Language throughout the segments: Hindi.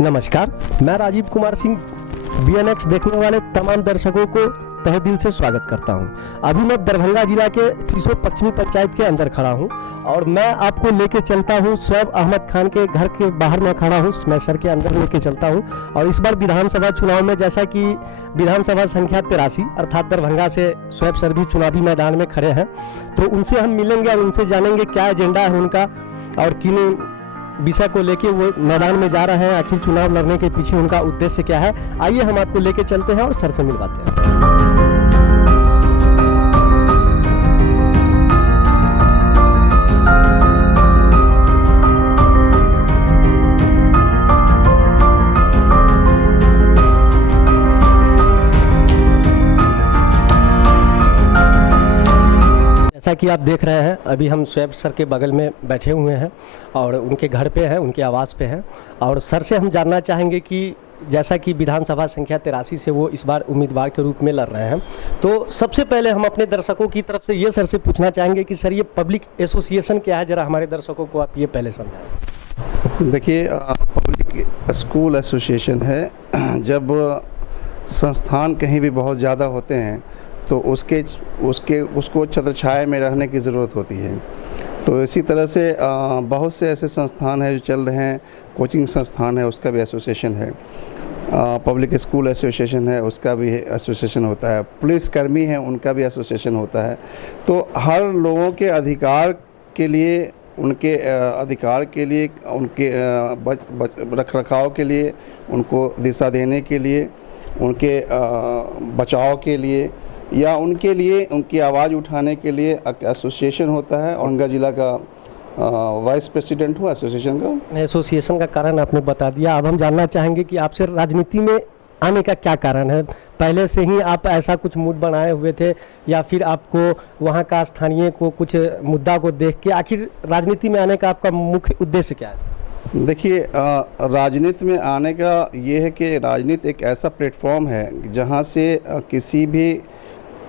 नमस्कार, मैं राजीव कुमार सिंह BNX देखने वाले तमाम दर्शकों को तहे दिल से स्वागत करता हूं। अभी मैं दरभंगा जिला के त्रिशो पश्चिमी पंचायत के अंदर खड़ा हूं और मैं आपको लेके चलता हूं शोएब अहमद खान के घर के बाहर मैं खड़ा हूं, मैं सर के अंदर लेके चलता हूं। और इस बार विधानसभा चुनाव में जैसा कि विधानसभा संख्या 83 अर्थात दरभंगा से शोएब सर भी चुनावी मैदान में खड़े हैं, तो उनसे हम मिलेंगे और उनसे जानेंगे क्या एजेंडा है उनका और किन विषय को लेके वो मैदान में जा रहे हैं, आखिर चुनाव लड़ने के पीछे उनका उद्देश्य क्या है। आइए हम आपको लेके चलते हैं और सर से मिलवाते हैं। जैसा कि आप देख रहे हैं, अभी हम शोएब सर के बगल में बैठे हुए हैं और उनके घर पे हैं, उनके आवास पे हैं। और सर से हम जानना चाहेंगे कि जैसा कि विधानसभा संख्या 83 से वो इस बार उम्मीदवार के रूप में लड़ रहे हैं, तो सबसे पहले हम अपने दर्शकों की तरफ से ये सर से पूछना चाहेंगे कि सर ये पब्लिक एसोसिएशन क्या है, जरा हमारे दर्शकों को आप ये पहले समझाएं। देखिए, पब्लिक स्कूल एसोसिएशन है। जब संस्थान कहीं भी बहुत ज़्यादा होते हैं तो उसको छत्रछाया में रहने की ज़रूरत होती है। तो इसी तरह से बहुत से ऐसे संस्थान हैं जो चल रहे हैं। कोचिंग संस्थान है, उसका भी एसोसिएशन है। पब्लिक स्कूल एसोसिएशन है, उसका भी एसोसिएशन होता है। पुलिस कर्मी हैं, उनका भी एसोसिएशन होता है। तो हर लोगों के अधिकार के लिए, उनके अधिकार के लिए, उनके रख रखाव के लिए, उनको दिशा देने के लिए, उनके बचाव के लिए या उनके लिए, उनकी आवाज़ उठाने के लिए एसोसिएशन होता है। औरंगा जिला का वाइस प्रेसिडेंट हूँ एसोसिएशन का। एसोसिएशन का कारण आपने बता दिया। अब हम जानना चाहेंगे कि आपसे राजनीति में आने का क्या कारण है। पहले से ही आप ऐसा कुछ मूड बनाए हुए थे या फिर आपको वहाँ का स्थानीय को कुछ मुद्दा को देख के आखिर राजनीति में आने का आपका मुख्य उद्देश्य क्या है? देखिए, राजनीति में आने का ये है कि राजनीति एक ऐसा प्लेटफॉर्म है जहाँ से किसी भी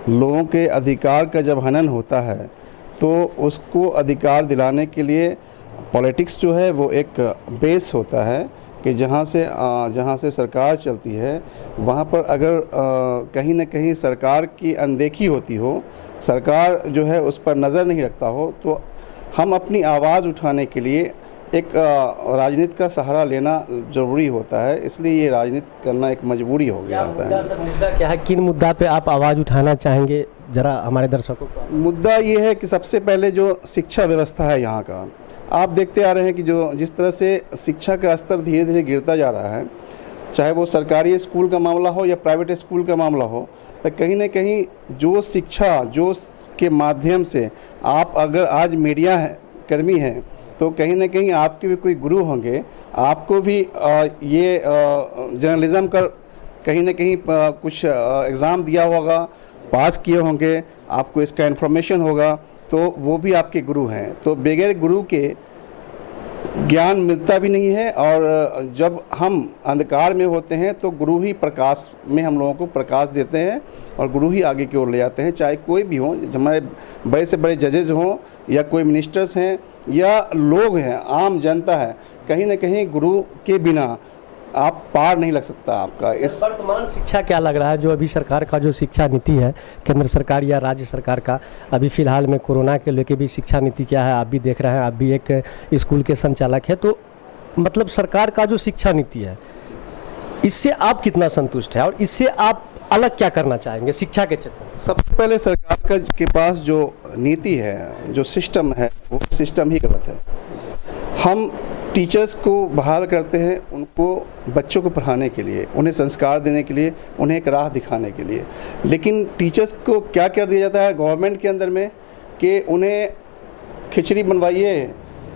लोगों के अधिकार का जब हनन होता है तो उसको अधिकार दिलाने के लिए पॉलिटिक्स जो है वो एक बेस होता है कि जहाँ से सरकार चलती है वहाँ पर अगर कहीं ना कहीं सरकार की अनदेखी होती हो, सरकार जो है उस पर नज़र नहीं रखता हो, तो हम अपनी आवाज़ उठाने के लिए एक राजनीति का सहारा लेना ज़रूरी होता है। इसलिए ये राजनीति करना एक मजबूरी हो गया होता है। मुद्दा क्या है, किन मुद्दा पे आप आवाज़ उठाना चाहेंगे, जरा हमारे दर्शकों को? मुद्दा ये है कि सबसे पहले जो शिक्षा व्यवस्था है यहाँ का, आप देखते आ रहे हैं कि जो जिस तरह से शिक्षा का स्तर धीरे धीरे गिरता जा रहा है, चाहे वो सरकारी स्कूल का मामला हो या प्राइवेट स्कूल का मामला हो, तो कहीं ना कहीं जो शिक्षा जो के माध्यम से आप अगर आज मीडिया कर्मी हैं तो कहीं ना कहीं आपके भी कोई गुरु होंगे, आपको भी ये जर्नलिज्म का कहीं ना कहीं कुछ एग्ज़ाम दिया होगा, पास किए होंगे, आपको इसका इन्फॉर्मेशन होगा, तो वो भी आपके गुरु हैं। तो बगैर गुरु के ज्ञान मिलता भी नहीं है। और जब हम अंधकार में होते हैं तो गुरु ही प्रकाश में हम लोगों को प्रकाश देते हैं और गुरु ही आगे की ओर ले जाते हैं। चाहे कोई भी हो, हमारे बड़े से बड़े जजेस हों या कोई मिनिस्टर्स हैं या लोग हैं, आम जनता है, कहीं ना कहीं गुरु के बिना आप पार नहीं लग सकता आपका। इस वर्तमान शिक्षा क्या लग रहा है, जो अभी सरकार का जो शिक्षा नीति है, केंद्र सरकार या राज्य सरकार का, अभी फिलहाल में कोरोना के लेके भी शिक्षा नीति क्या है, आप भी देख रहे हैं, आप भी एक स्कूल के संचालक हैं, तो मतलब सरकार का जो शिक्षा नीति है, इससे आप कितना संतुष्ट है और इससे आप अलग क्या करना चाहेंगे शिक्षा के क्षेत्र में? सबसे पहले सरकार के पास जो नीति है, जो सिस्टम है, वो सिस्टम ही गलत है। हम टीचर्स को बहाल करते हैं उनको बच्चों को पढ़ाने के लिए, उन्हें संस्कार देने के लिए, उन्हें एक राह दिखाने के लिए, लेकिन टीचर्स को क्या कर दिया जाता है गवर्नमेंट के अंदर में कि उन्हें खिचड़ी बनवाइए,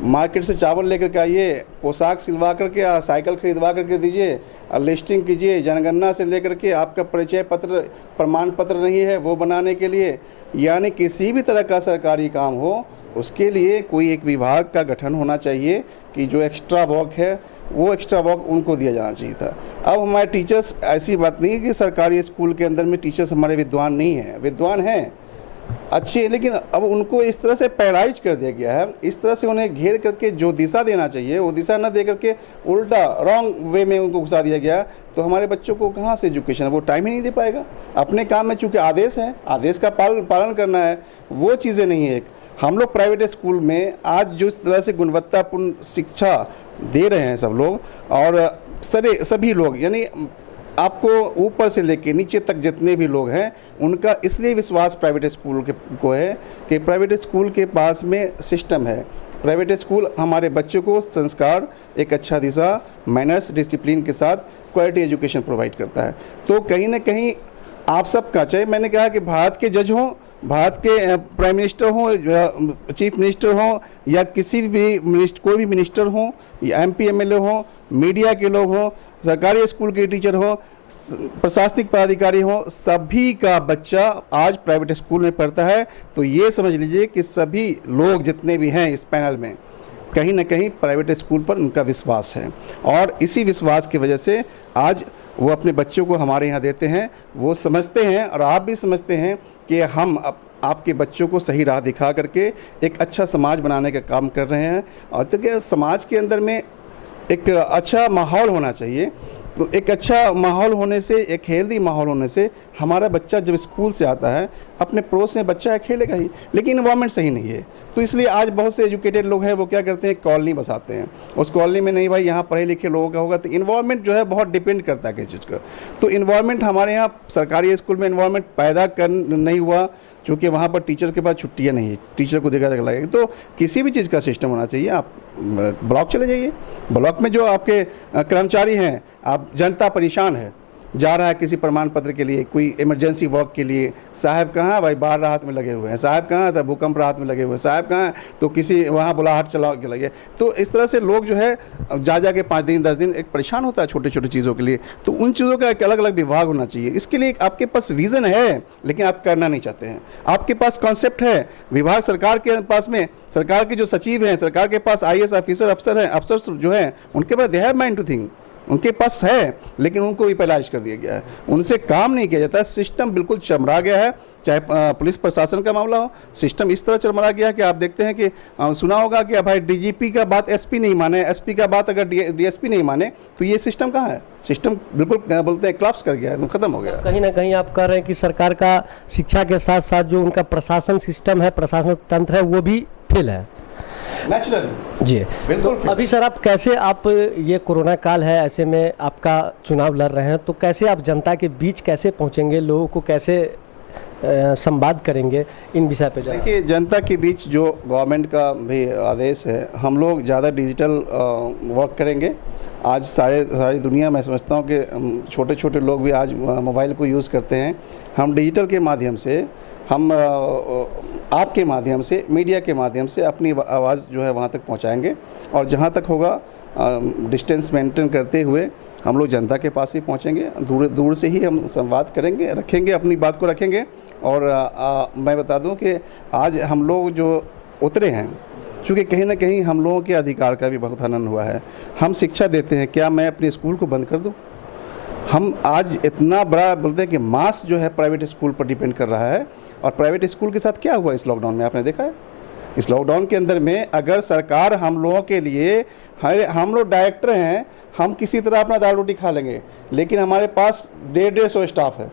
मार्केट से चावल लेकर के आइए, पोशाक सिलवा करके, साइकिल खरीदवा करके दीजिए, लिस्टिंग कीजिए, जनगणना से लेकर के आपका परिचय पत्र, प्रमाण पत्र नहीं है वो बनाने के लिए, यानी किसी भी तरह का सरकारी काम हो उसके लिए कोई एक विभाग का गठन होना चाहिए कि जो एक्स्ट्रा वर्क है वो एक्स्ट्रा वर्क उनको दिया जाना चाहिए था। अब हमारे टीचर्स, ऐसी बात नहीं है कि सरकारी स्कूल के अंदर में टीचर्स हमारे विद्वान नहीं हैं, विद्वान हैं। अच्छी है, लेकिन अब उनको इस तरह से पैरालाइज कर दिया गया है, इस तरह से उन्हें घेर करके जो दिशा देना चाहिए वो दिशा न दे करके उल्टा रॉन्ग वे में उनको घुसा दिया गया। तो हमारे बच्चों को कहाँ से एजुकेशन, वो टाइम ही नहीं दे पाएगा अपने काम में, चूँकि आदेश है, आदेश का पालन करना है, वो चीज़ें नहीं है। हम लोग प्राइवेट स्कूल में आज जिस तरह से गुणवत्तापूर्ण शिक्षा दे रहे हैं सब लोग, और सभी लोग, यानी आपको ऊपर से लेके नीचे तक जितने भी लोग हैं उनका इसलिए विश्वास प्राइवेट स्कूल को है कि प्राइवेट स्कूल के पास में सिस्टम है। प्राइवेट स्कूल हमारे बच्चों को संस्कार, एक अच्छा दिशा, मैनर्स, डिसिप्लिन के साथ क्वालिटी एजुकेशन प्रोवाइड करता है। तो कहीं ना कहीं आप सबका, चाहे मैंने कहा कि भारत के जज हों, भारत के प्राइम मिनिस्टर हों, चीफ मिनिस्टर हों, या किसी भी कोई भी मिनिस्टर हों, या MP MLA हों, मीडिया के लोग हों, सरकारी स्कूल के टीचर हो, प्रशासनिक पदाधिकारी हो, सभी का बच्चा आज प्राइवेट स्कूल में पढ़ता है। तो ये समझ लीजिए कि सभी लोग जितने भी हैं इस पैनल में, कहीं ना कहीं प्राइवेट स्कूल पर उनका विश्वास है, और इसी विश्वास की वजह से आज वो अपने बच्चों को हमारे यहाँ देते हैं। वो समझते हैं, और आप भी समझते हैं, कि हम आपके बच्चों को सही राह दिखा करके एक अच्छा समाज बनाने का काम कर रहे हैं। और तो क्या समाज के अंदर में एक अच्छा माहौल होना चाहिए। तो एक अच्छा माहौल होने से, एक हेल्दी माहौल होने से, हमारा बच्चा जब स्कूल से आता है अपने पड़ोस में बच्चा है खेलेगा ही, लेकिन इन्वायरमेंट सही नहीं है। तो इसलिए आज बहुत से एजुकेटेड लोग हैं, वो क्या करते हैं, कॉलोनी बसाते हैं। उस कॉलोनी में नहीं भाई यहाँ पढ़े लिखे लोगों का होगा, तो इन्वायरमेंट जो है बहुत डिपेंड करता है किसी चीज़ का। तो इन्वायरमेंट हमारे यहाँ सरकारी स्कूल में इन्वायरमेंट पैदा नहीं हुआ, क्योंकि वहाँ पर टीचर के पास छुट्टियाँ नहीं है, टीचर को देखा लगेगा। तो किसी भी चीज़ का सिस्टम होना चाहिए। आप ब्लॉक चले जाइए, ब्लॉक में जो आपके कर्मचारी हैं, आप जनता परेशान है, जा रहा है किसी प्रमाण पत्र के लिए, कोई इमरजेंसी वर्क के लिए, साहब कहाँ भाई बाढ़ राहत में लगे हुए हैं, साहब कहाँ था भूकंप राहत में लगे हुए हैं, साहब कहाँ तो किसी वहाँ बुलाहट चला के लगे। तो इस तरह से लोग जो है जा के 5 दिन 10 दिन एक परेशान होता है छोटे छोटे चीज़ों के लिए। तो उन चीज़ों का एक अलग अलग विभाग होना चाहिए। इसके लिए आपके पास विज़न है, लेकिन आप करना नहीं चाहते हैं। आपके पास कॉन्सेप्ट है, विभाग सरकार के पास में, सरकार के जो सचिव हैं, सरकार के पास IAS ऑफिसर अफसर हैं, अफसर जो हैं, उनके पास they have mind to think, उनके पास है, लेकिन उनको भी पैलाइज कर दिया गया है, उनसे काम नहीं किया जाता। सिस्टम बिल्कुल चरमरा गया है। चाहे पुलिस प्रशासन का मामला हो, सिस्टम इस तरह चरमरा गया है कि आप देखते हैं कि सुना होगा कि भाई DGP का बात SP नहीं माने, SP का बात अगर DSP नहीं माने, तो ये सिस्टम कहाँ है? सिस्टम बिल्कुल बोलते हैं क्लाप्स कर गया है, खत्म हो गया। कहीं ना कहीं आप कह रहे हैं कि सरकार का शिक्षा के साथ साथ जो उनका प्रशासन सिस्टम है, प्रशासन तंत्र है, वो भी फेल है नेचुरली जी। बिल्कुल। तो अभी सर आप कैसे, आप ये कोरोना काल है, ऐसे में आपका चुनाव लड़ रहे हैं, तो कैसे आप जनता के बीच कैसे पहुंचेंगे, लोगों को कैसे संवाद करेंगे इन विषय पे? देखिए, जनता के बीच जो गवर्नमेंट का भी आदेश है, हम लोग ज़्यादा डिजिटल वर्क करेंगे। आज सारी दुनिया में समझता हूँ कि छोटे छोटे लोग भी आज मोबाइल को यूज़ करते हैं। हम डिजिटल के माध्यम से, हम आपके माध्यम से, मीडिया के माध्यम से अपनी आवाज़ जो है वहाँ तक पहुँचाएंगे, और जहाँ तक होगा डिस्टेंस मेंटेन करते हुए हम लोग जनता के पास भी पहुँचेंगे। दूर से ही हम संवाद करेंगे, रखेंगे, अपनी बात को रखेंगे। और मैं बता दूं कि आज हम लोग जो उतरे हैं, चूँकि कहीं ना कहीं हम लोगों के अधिकार का भी बहुत हनन हुआ है। हम शिक्षा देते हैं, क्या मैं अपने स्कूल को बंद कर दूँ? हम आज इतना बड़ा बोलते हैं कि मास जो है प्राइवेट स्कूल पर डिपेंड कर रहा है। और प्राइवेट स्कूल के साथ क्या हुआ इस लॉकडाउन में, आपने देखा है? इस लॉकडाउन के अंदर में अगर सरकार हम लोगों के लिए, हम लोग डायरेक्टर हैं, हम किसी तरह अपना दाल रोटी खा लेंगे, लेकिन हमारे पास 150 स्टाफ है।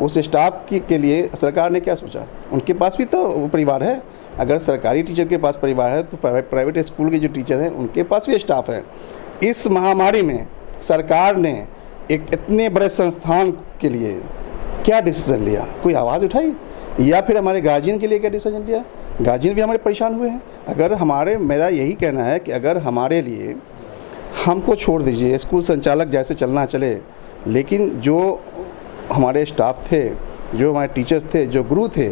उस स्टाफ के लिए सरकार ने क्या सोचा? उनके पास भी तो परिवार है। अगर सरकारी टीचर के पास परिवार है, तो प्राइवेट स्कूल के जो टीचर हैं उनके पास भी स्टाफ है। इस महामारी में सरकार ने एक इतने बड़े संस्थान के लिए क्या डिसीजन लिया? कोई आवाज़ उठाई? या फिर हमारे गार्जियन के लिए क्या डिसीजन लिया? गार्जियन भी हमारे परेशान हुए हैं। अगर मेरा यही कहना है कि अगर हमारे लिए, हमको छोड़ दीजिए, स्कूल संचालक जैसे चलना चले, लेकिन जो हमारे स्टाफ थे, जो हमारे टीचर्स थे, जो गुरु थे,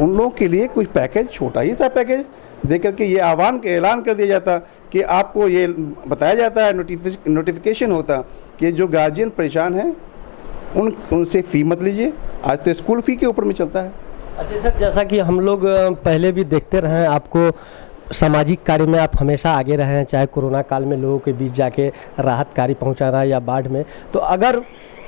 उन लोगों के लिए कुछ पैकेज, छोटा ही सा पैकेज दे करके ये ऐलान कर दिया जाता कि आपको ये बताया जाता है, नोटिफिकेशन होता कि जो गार्जियन परेशान हैं उनसे फ़ी मत लीजिए। आज तो स्कूल फ़ी के ऊपर में चलता है। अच्छा सर, जैसा कि हम लोग पहले भी देखते रहे हैं, आपको सामाजिक कार्य में आप हमेशा आगे रहे हैं, चाहे कोरोना काल में लोगों के बीच जाके राहत कार्य पहुंचाना या बाढ़ में। तो अगर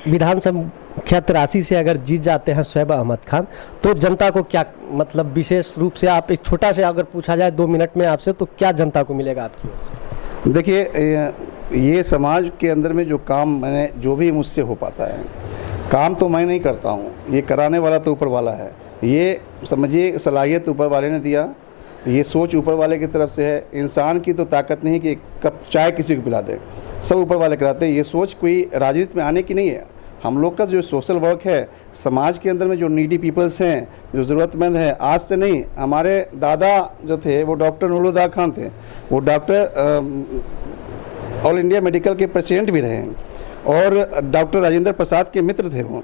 विधानसभा मुखिया 83 से अगर जीत जाते हैं शोएब अहमद खान, तो जनता को क्या मतलब विशेष रूप से आप एक छोटा से अगर पूछा जाए 2 मिनट में आपसे, तो क्या जनता को मिलेगा आपकी ओर से? देखिए, ये समाज के अंदर में जो काम मैंने जो भी मुझसे हो पाता है, काम तो मैं नहीं करता हूँ, ये कराने वाला तो ऊपर वाला है। ये समझिए सलाहियत ऊपर वाले ने दिया, ये सोच ऊपर वाले की तरफ से है। इंसान की तो ताकत नहीं कि कप चाय किसी को पिला दे, सब ऊपर वाले कराते हैं। ये सोच कोई राजनीति में आने की नहीं है। हम लोग का जो सोशल वर्क है, समाज के अंदर में जो नीडी पीपल्स हैं, जो ज़रूरतमंद हैं, आज से नहीं, हमारे दादा जो थे वो डॉक्टर नूरुल्लाह खान थे, वो डॉक्टर ऑल इंडिया मेडिकल के प्रेसिडेंट भी रहे हैं और डॉक्टर राजेंद्र प्रसाद के मित्र थे वो।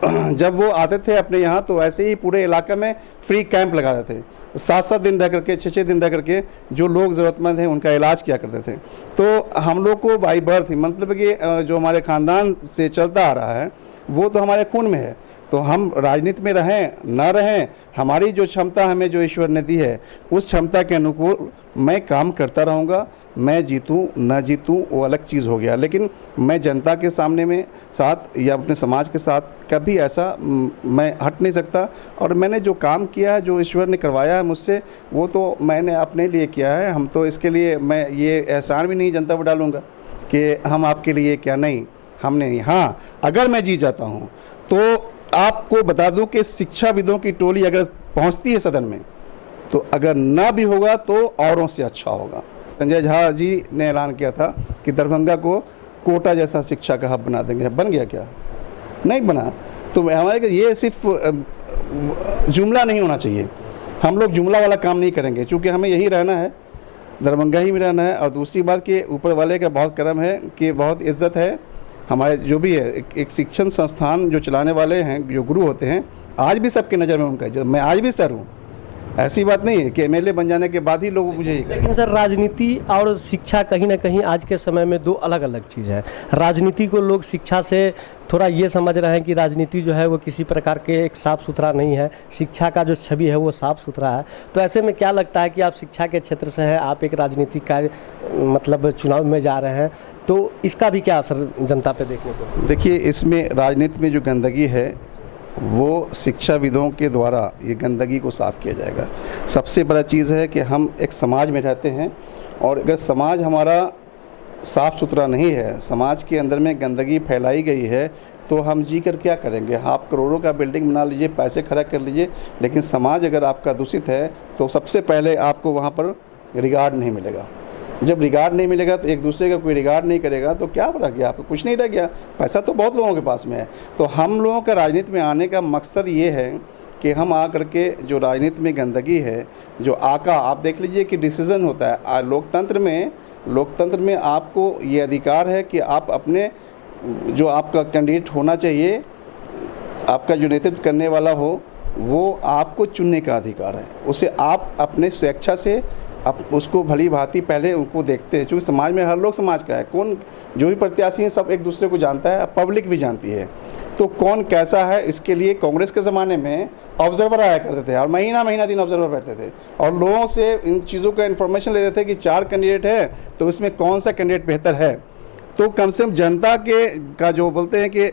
जब वो आते थे अपने यहाँ तो ऐसे ही पूरे इलाके में फ्री कैंप लगाते थे, 7-7 दिन रह करके, 6-6 दिन रह करके जो लोग ज़रूरतमंद हैं उनका इलाज किया करते थे। तो हम लोग को बाई बर्थ ही, मतलब कि जो हमारे ख़ानदान से चलता आ रहा है वो तो हमारे खून में है। तो हम राजनीति में रहें ना रहें, हमारी जो क्षमता हमें जो ईश्वर ने दी है उस क्षमता के अनुकूल मैं काम करता रहूँगा। मैं जीतूं ना जीतूं वो अलग चीज़ हो गया, लेकिन मैं जनता के सामने में साथ या अपने समाज के साथ कभी ऐसा मैं हट नहीं सकता। और मैंने जो काम किया है, जो ईश्वर ने करवाया है मुझसे, वो तो मैंने अपने लिए किया है। हम तो इसके लिए मैं ये एहसान भी नहीं जनता पर डालूँगा कि हम आपके लिए क्या, नहीं, हमने नहीं। हाँ, अगर मैं जीत जाता हूँ तो आपको बता दूं कि शिक्षाविदों की टोली अगर पहुंचती है सदन में, तो अगर ना भी होगा तो औरों से अच्छा होगा। संजय झा जी ने ऐलान किया था कि दरभंगा को कोटा जैसा शिक्षा का हब बना देंगे, बन गया क्या? नहीं बना। तो हमारे ये सिर्फ जुमला नहीं होना चाहिए, हम लोग जुमला वाला काम नहीं करेंगे, क्योंकि हमें यही रहना है, दरभंगा ही में रहना है। और दूसरी बात कि ऊपर वाले का बहुत करम है कि बहुत इज्जत है हमारे जो भी है। एक शिक्षण संस्थान जो चलाने वाले हैं, जो गुरु होते हैं, आज भी सबकी नज़र में उनका इज्जत। मैं आज भी सर हूँ, ऐसी बात नहीं है कि एमएलए बन जाने के बाद ही लोग मुझे ये। लेकिन सर, राजनीति और शिक्षा कहीं ना कहीं आज के समय में 2 अलग अलग चीज़ है। राजनीति को लोग शिक्षा से थोड़ा ये समझ रहे हैं कि राजनीति जो है वो किसी प्रकार के एक साफ़ सुथरा नहीं है, शिक्षा का जो छवि है वो साफ़ सुथरा है। तो ऐसे में क्या लगता है कि आप शिक्षा के क्षेत्र से हैं, आप एक राजनीतिक कार्य मतलब चुनाव में जा रहे हैं, तो इसका भी क्या असर जनता पे देखने को? देखिए, इसमें राजनीति में जो गंदगी है वो शिक्षाविदों के द्वारा ये गंदगी को साफ़ किया जाएगा। सबसे बड़ा चीज़ है कि हम एक समाज में रहते हैं, और अगर समाज हमारा साफ़ सुथरा नहीं है, समाज के अंदर में गंदगी फैलाई गई है, तो हम जी कर क्या करेंगे? आप करोड़ों का बिल्डिंग बना लीजिए, पैसे खर्च कर लीजिए, लेकिन समाज अगर आपका दूषित है तो सबसे पहले आपको वहाँ पर रिगार्ड नहीं मिलेगा। जब रिगार्ड नहीं मिलेगा तो एक दूसरे का कोई रिगार्ड नहीं करेगा तो क्या रह गया? आपको कुछ नहीं रह गया। पैसा तो बहुत लोगों के पास में है। तो हम लोगों का राजनीति में आने का मकसद ये है कि हम आ करके जो राजनीति में गंदगी है, जो आप देख लीजिए कि डिसीज़न होता है लोकतंत्र में आपको ये अधिकार है कि आप अपने जो आपका कैंडिडेट होना चाहिए, आपका जो नेतृत्व करने वाला हो, वो आपको चुनने का अधिकार है। उसे आप अपने स्वेच्छा से अब उसको भली भांति पहले उनको देखते हैं, क्योंकि समाज में हर लोग समाज का है। कौन जो भी प्रत्याशी हैं सब एक दूसरे को जानता है, पब्लिक भी जानती है। तो कौन कैसा है, इसके लिए कांग्रेस के ज़माने में ऑब्जर्वर आया करते थे और महीना दिन ऑब्जर्वर बैठते थे और लोगों से इन चीज़ों का इन्फॉर्मेशन लेते थे कि 4 कैंडिडेट है तो इसमें कौन सा कैंडिडेट बेहतर है। तो कम से कम जनता का जो बोलते हैं कि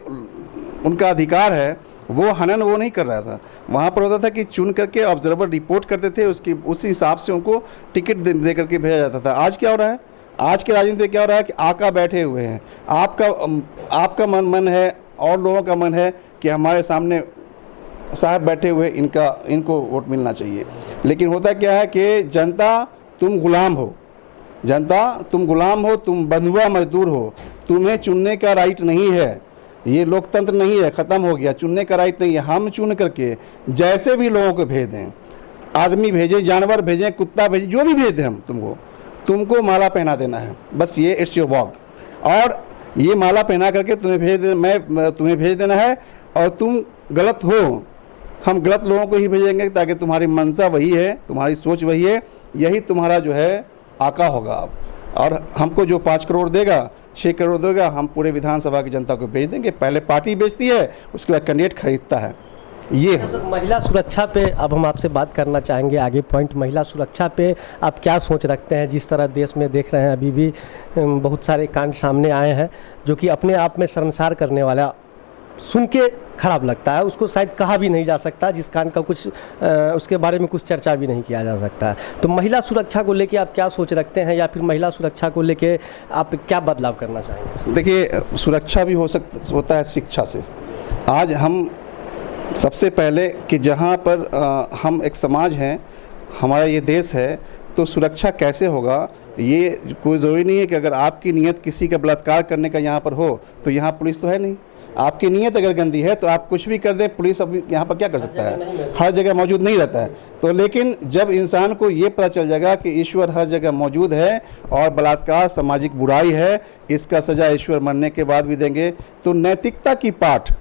उनका अधिकार है, वो हनन वो नहीं कर रहा था। वहाँ पर होता था कि चुन करके ऑब्जर्वर रिपोर्ट करते थे, उसी हिसाब से उनको टिकट दे करके भेजा जाता था। आज क्या हो रहा है? आज के राजनीति में क्या हो रहा है कि आका बैठे हुए हैं, आपका मन है और लोगों का मन है कि हमारे सामने साहब बैठे हुए, इनको वोट मिलना चाहिए। लेकिन होता क्या है कि जनता तुम गुलाम हो, तुम बंधुआ मजदूर हो, तुम्हें चुनने का राइट नहीं है। ये लोकतंत्र नहीं है, ख़त्म हो गया। चुनने का राइट नहीं है। हम चुन करके जैसे भी लोगों को भेज दें, आदमी भेजें, जानवर भेजें, कुत्ता भेजें, जो भी भेज दें हम तुमको माला पहना देना है, बस ये इट्स योर वर्क। और ये माला पहना करके तुम्हें भेज देना है, और तुम गलत हो, हम गलत लोगों को ही भेजेंगे ताकि तुम्हारी मंशा वही है, तुम्हारी सोच वही है, यही तुम्हारा जो है आका होगा आप। और हमको जो 5 करोड़ देगा, 6 करोड़ देगा, हम पूरे विधानसभा की जनता को भेज देंगे। पहले पार्टी बेचती है, उसके बाद कैंडिडेट खरीदता है। ये है। महिला सुरक्षा पे अब हम आपसे बात करना चाहेंगे आगे पॉइंट। महिला सुरक्षा पे आप क्या सोच रखते हैं? जिस तरह देश में देख रहे हैं अभी भी बहुत सारे कांड सामने आए हैं जो कि अपने आप में शर्मसार करने वाला सुन के खराब लगता है, उसको शायद कहा भी नहीं जा सकता, जिस कान का कुछ उसके बारे में कुछ चर्चा भी नहीं किया जा सकता है। तो महिला सुरक्षा को लेके आप क्या सोच रखते हैं, या फिर महिला सुरक्षा को लेके आप क्या बदलाव करना चाहेंगे? देखिए, सुरक्षा भी होता है शिक्षा से। आज हम सबसे पहले कि जहाँ पर हम एक समाज हैं, हमारा ये देश है, तो सुरक्षा कैसे होगा, ये कोई ज़रूरी नहीं है कि अगर आपकी नीयत किसी का बलात्कार करने का यहाँ पर हो तो यहाँ पुलिस तो है नहीं। आपकी नीयत अगर गंदी है तो आप कुछ भी कर दें, पुलिस अब यहाँ पर क्या कर सकता है? हर जगह मौजूद नहीं रहता है। तो लेकिन जब इंसान को ये पता चल जाएगा कि ईश्वर हर जगह मौजूद है और बलात्कार सामाजिक बुराई है, इसका सज़ा ईश्वर मरने के बाद भी देंगे, तो नैतिकता की पाठ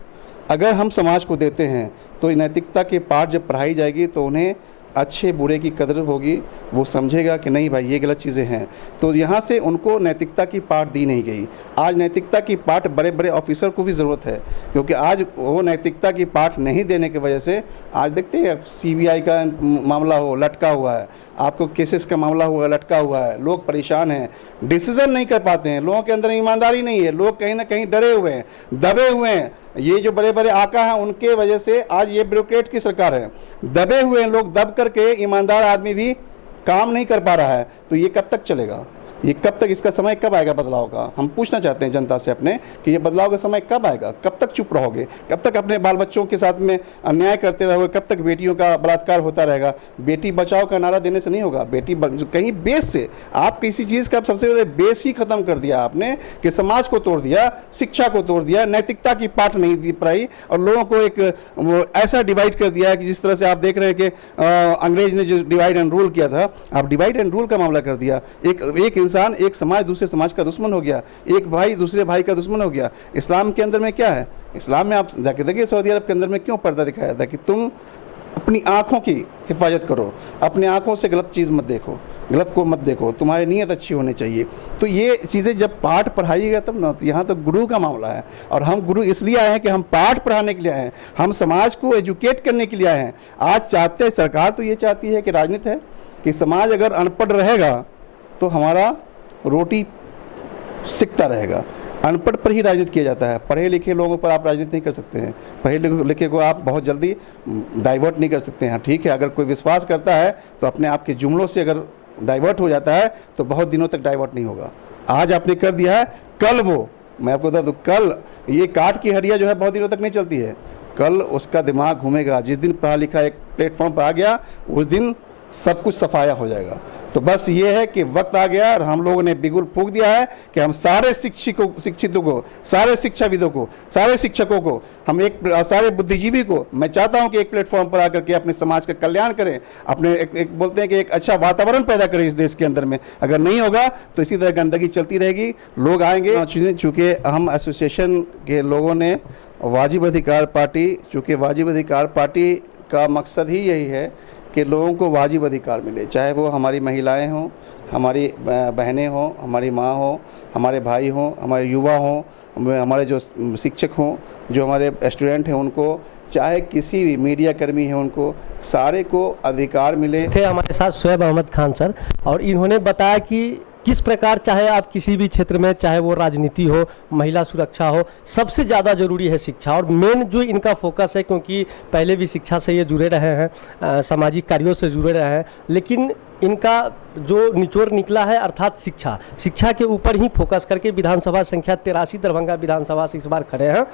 अगर हम समाज को देते हैं तो नैतिकता की पाठ जब पढ़ाई जाएगी तो उन्हें अच्छे बुरे की कदर होगी, वो समझेगा कि नहीं भाई ये गलत चीज़ें हैं। तो यहाँ से उनको नैतिकता की पाठ दी नहीं गई। आज नैतिकता की पाठ बड़े बड़े ऑफिसर को भी ज़रूरत है, क्योंकि आज वो नैतिकता की पाठ नहीं देने की वजह से आज देखते हैं CBI का मामला हो लटका हुआ है, आपको केसेस का मामला हुआ लटका हुआ है, लोग परेशान हैं, डिसीजन नहीं कर पाते हैं, लोगों के अंदर ईमानदारी नहीं है, लोग कहीं ना कहीं डरे हुए हैं, दबे हुए हैं। ये जो बड़े बड़े आका हैं उनके वजह से आज ये ब्यूरोक्रेट की सरकार है, दबे हुए हैं लोग, दब करके ईमानदार आदमी भी काम नहीं कर पा रहा है। तो ये कब तक चलेगा? ये कब तक, इसका समय कब आएगा बदलाव का? हम पूछना चाहते हैं जनता से अपने कि ये बदलाव का समय कब आएगा? कब तक चुप रहोगे? कब तक अपने बाल बच्चों के साथ में अन्याय करते रहोगे? कब तक बेटियों का बलात्कार होता रहेगा? बेटी बचाओ का नारा देने से नहीं होगा। बेटी कहीं बेस से आप किसी चीज़ का सबसे पहले बेस ही खत्म कर दिया आपने, कि समाज को तोड़ दिया, शिक्षा को तोड़ दिया, नैतिकता की पाठ नहीं दी पढ़ाई, और लोगों को एक ऐसा डिवाइड कर दिया कि जिस तरह से आप देख रहे हैं कि अंग्रेज ने जो डिवाइड एंड रूल किया था, आप डिवाइड एंड रूल का मामला कर दिया। एक इंसान, एक समाज दूसरे समाज का दुश्मन हो गया, एक भाई दूसरे भाई का दुश्मन हो गया। इस्लाम के अंदर में क्या है? इस्लाम में आप जाके देखिए, सऊदी अरब के अंदर में क्यों पर्दा दिखाया था कि तुम अपनी आंखों की हिफाजत करो, अपनी आंखों से गलत चीज़ मत देखो, गलत को मत देखो, तुम्हारी नीयत अच्छी होनी चाहिए। तो ये चीज़ें जब पाठ पढ़ाइएगा तब ना, तो यहाँ तो गुरु का मामला है, और हम गुरु इसलिए आए हैं कि हम पाठ पढ़ाने के लिए आए हैं, हम समाज को एजुकेट करने के लिए आए हैं। आज चाहते, सरकार तो ये चाहती है कि राजनीति है कि समाज अगर अनपढ़ रहेगा तो हमारा रोटी सिकता रहेगा। अनपढ़ पर ही राजनीति किया जाता है, पढ़े लिखे लोगों पर आप राजनीति नहीं कर सकते हैं, पढ़े लिखे को आप बहुत जल्दी डाइवर्ट नहीं कर सकते हैं। ठीक है, अगर कोई विश्वास करता है तो अपने आप के जुमलों से अगर डाइवर्ट हो जाता है तो बहुत दिनों तक डाइवर्ट नहीं होगा। आज आपने कर दिया है, कल वो, मैं आपको बता दूँ, कल ये काट की हड्डियाँ जो है बहुत दिनों तक नहीं चलती है, कल उसका दिमाग घूमेगा। जिस दिन पढ़ा लिखा एक प्लेटफॉर्म पर आ गया उस दिन सब कुछ सफाया हो जाएगा। तो बस ये है कि वक्त आ गया और हम लोगों ने बिगुल फूंक दिया है कि हम सारे शिक्षितों को, सारे शिक्षाविदों को, सारे शिक्षकों को, हम एक सारे बुद्धिजीवी को, मैं चाहता हूं कि एक प्लेटफॉर्म पर आकर के अपने समाज का कल्याण करें, अपने एक बोलते हैं कि एक अच्छा वातावरण पैदा करें इस देश के अंदर में। अगर नहीं होगा तो इसी तरह गंदगी चलती रहेगी, लोग आएंगे। चूँकि हम एसोसिएशन के लोगों ने वाजिब अधिकार पार्टी, चूँकि वाजिब अधिकार पार्टी का मकसद ही यही है कि लोगों को वाजिब अधिकार मिले, चाहे वो हमारी महिलाएं हों, हमारी बहनें हों, हमारी माँ हो, हमारे भाई हों, हमारे युवा हों, हमारे जो शिक्षक हों, जो हमारे स्टूडेंट हैं उनको, चाहे किसी भी मीडिया कर्मी हैं उनको, सारे को अधिकार मिले। थे हमारे साथ शोएब अहमद खान सर, और इन्होंने बताया कि किस प्रकार चाहे आप किसी भी क्षेत्र में, चाहे वो राजनीति हो, महिला सुरक्षा हो, सबसे ज़्यादा ज़रूरी है शिक्षा। और मेन जो इनका फोकस है, क्योंकि पहले भी शिक्षा से ये जुड़े रहे हैं, सामाजिक कार्यों से जुड़े रहे हैं, लेकिन इनका जो निचोड़ निकला है अर्थात शिक्षा के ऊपर ही फोकस करके विधानसभा संख्या 83 दरभंगा विधानसभा से इस बार खड़े हैं।